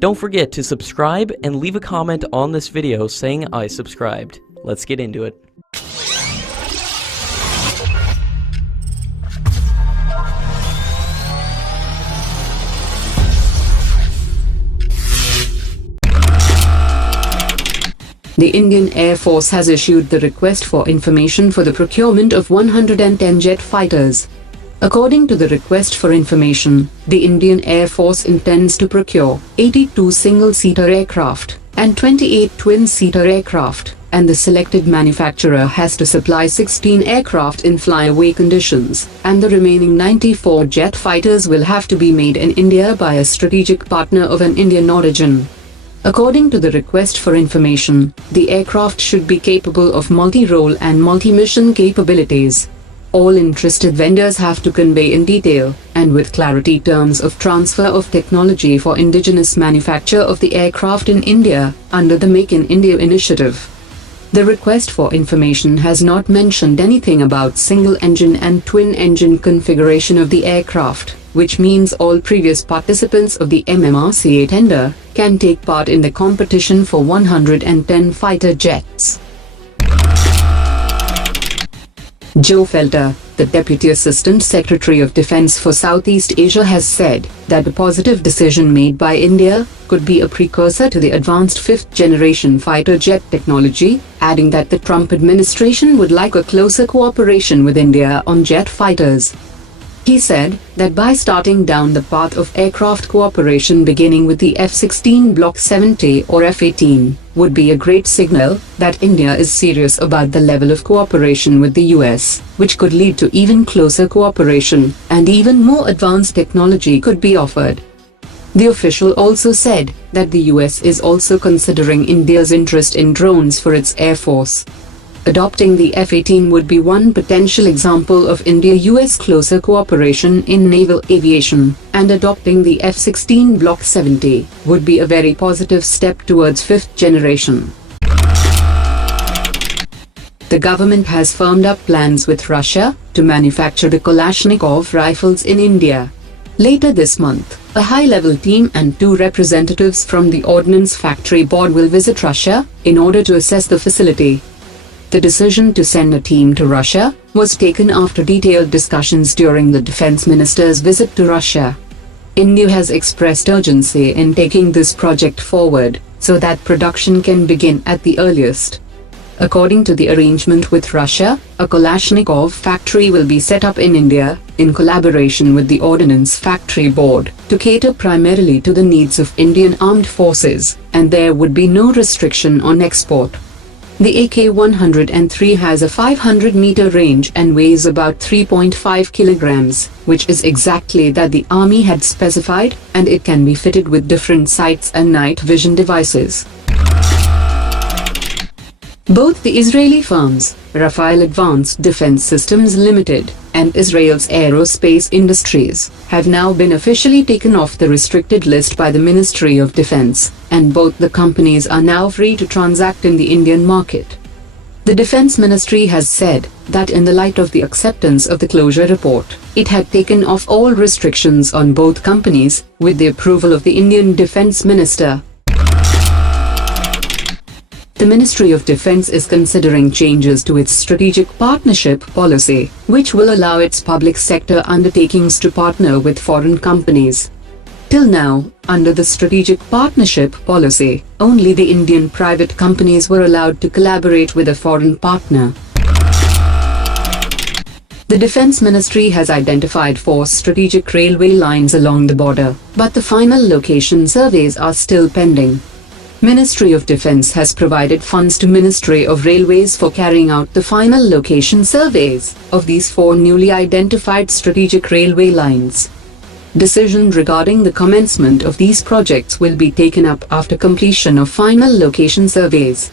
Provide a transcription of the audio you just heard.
Don't forget to subscribe and leave a comment on this video saying I subscribed. Let's get into it. The Indian Air Force has issued the request for information for the procurement of 110 jet fighters. According to the request for information, the Indian Air Force intends to procure 82 single-seater aircraft and 28 twin-seater aircraft, and the selected manufacturer has to supply 16 aircraft in flyaway conditions, and the remaining 94 jet fighters will have to be made in India by a strategic partner of an Indian origin. According to the request for information, the aircraft should be capable of multi-role and multi-mission capabilities. All interested vendors have to convey in detail, and with clarity, terms of transfer of technology for indigenous manufacture of the aircraft in India, under the Make in India initiative. The request for information has not mentioned anything about single-engine and twin-engine configuration of the aircraft, which means all previous participants of the MMRCA tender can take part in the competition for 110 fighter jets. Joe Felter, the Deputy Assistant Secretary of Defense for Southeast Asia, has said that the positive decision made by India could be a precursor to the advanced fifth-generation fighter jet technology, adding that the Trump administration would like a closer cooperation with India on jet fighters. He said that by starting down the path of aircraft cooperation beginning with the F-16 Block 70 or F-18 would be a great signal that India is serious about the level of cooperation with the US, which could lead to even closer cooperation, and even more advanced technology could be offered. The official also said that the US is also considering India's interest in drones for its Air Force. Adopting the F-18 would be one potential example of India-US closer cooperation in naval aviation, and adopting the F-16 Block 70 would be a very positive step towards fifth generation. The government has firmed up plans with Russia to manufacture the Kalashnikov rifles in India. Later this month, a high-level team and 2 representatives from the Ordnance Factory Board will visit Russia in order to assess the facility. The decision to send a team to Russia was taken after detailed discussions during the defense minister's visit to Russia. India has expressed urgency in taking this project forward so that production can begin at the earliest. According to the arrangement with Russia, a Kalashnikov factory will be set up in India in collaboration with the Ordnance Factory Board to cater primarily to the needs of Indian armed forces, and there would be no restriction on export. The AK-103 has a 500-meter range and weighs about 3.5 kilograms, which is exactly that the Army had specified, and it can be fitted with different sights and night vision devices. Both the Israeli firms, Rafael Advanced Defense Systems Limited and Israel's Aerospace Industries, have now been officially taken off the restricted list by the Ministry of Defense, and both the companies are now free to transact in the Indian market. The Defense Ministry has said that in the light of the acceptance of the closure report, it had taken off all restrictions on both companies with the approval of the Indian Defense Minister. The Ministry of Defense is considering changes to its strategic partnership policy, which will allow its public sector undertakings to partner with foreign companies. Till now, under the strategic partnership policy, only the Indian private companies were allowed to collaborate with a foreign partner. The Defense Ministry has identified 4 strategic railway lines along the border, but the final location surveys are still pending. Ministry of Defense has provided funds to Ministry of Railways for carrying out the final location surveys of these 4 newly identified strategic railway lines. Decision regarding the commencement of these projects will be taken up after completion of final location surveys.